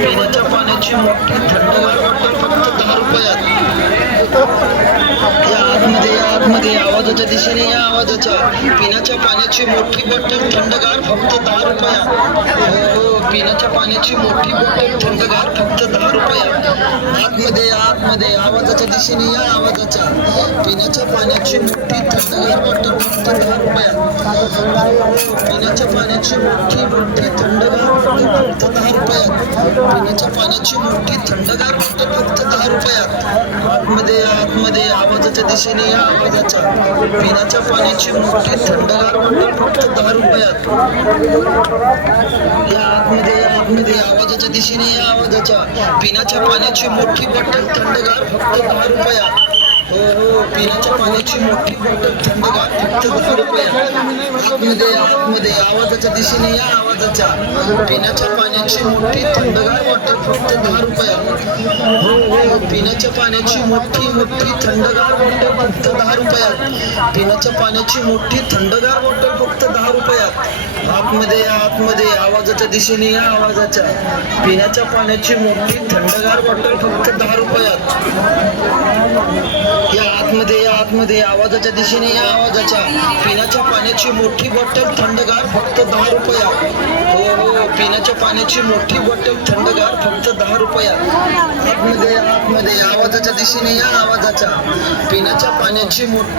पिण्याच्या पाण्याची मोठी थंडगार बॉटल फक्त दहा रुपयात या आतमध्ये या आतमध्ये आवाजाच्या दिशेने या आवाजाच्या पिण्याच्या पाण्याची मोठी बॉटल थंडगार फक्त दहा रुपयात हो पिण्याच्या पाण्याची मोठी बॉटल थंडगार फक्त दहा रुपयात आतमध्ये या आतमध्ये आवाजाच्या दिशेने या आवाजाच्या पिण्याच्या पाण्याची मोठी थंडगार बॉटल फक्त दहा रुपयात पिण्याच्या पाण्याची मोठी मोठी थंडगार फक्त दहा रुपयात पिण्याच्या पाण्याची मोठी थंडगार बॉटल फक्त दहा रुपयात आतमध्ये आतमध्ये आवाजाच्या दिशेने या आवाजाचा पिण्याच्या पाण्याची मोठी थंडगार बॉटल फक्त दहा रुपयात या आतमध्ये आतमध्ये आवाजाच्या दिशेने या आवाजाच्या पिण्याच्या पाण्याची मोठी बॉटल थंडगार फक्त दहा रुपयात. पिण्याच्या पाण्याची मोठी बॉटल थंडगार फक्त दहा आतमध्ये आतमध्ये आवाजाच्या दिशेने या आवाजाच्या पिण्याच्या पाण्याची मोठी थंडगार बॉटल फक्त दहा रुपयात हो हो पिण्याच्या पाण्याची मोठी मोठी थंडगार बॉटल फक्त दहा रुपयात पिण्याच्या पाण्याची मोठी थंडगार बॉटल फक्त दहा रुपयात आतमध्ये आतमध्ये आवाजाच्या दिशेने या आवाजाच्या पिण्याच्या पाण्याची मोठी थंडगार बॉटल फक्त दहा रुपयात आतमध्ये आवाजाच्या दिशेने या आवाजाच्या पिण्याच्या पाण्याची मोठी बॉटल थंडगार फक्त दहा रुपया. हो हो पिण्याच्या पाण्याची मोठी बॉटल थंडगार फक्त दहा रुपया. आतमध्ये आतमध्ये आवाजाच्या दिशेने या आवाजाच्या पिण्याच्या पाण्याची मोठी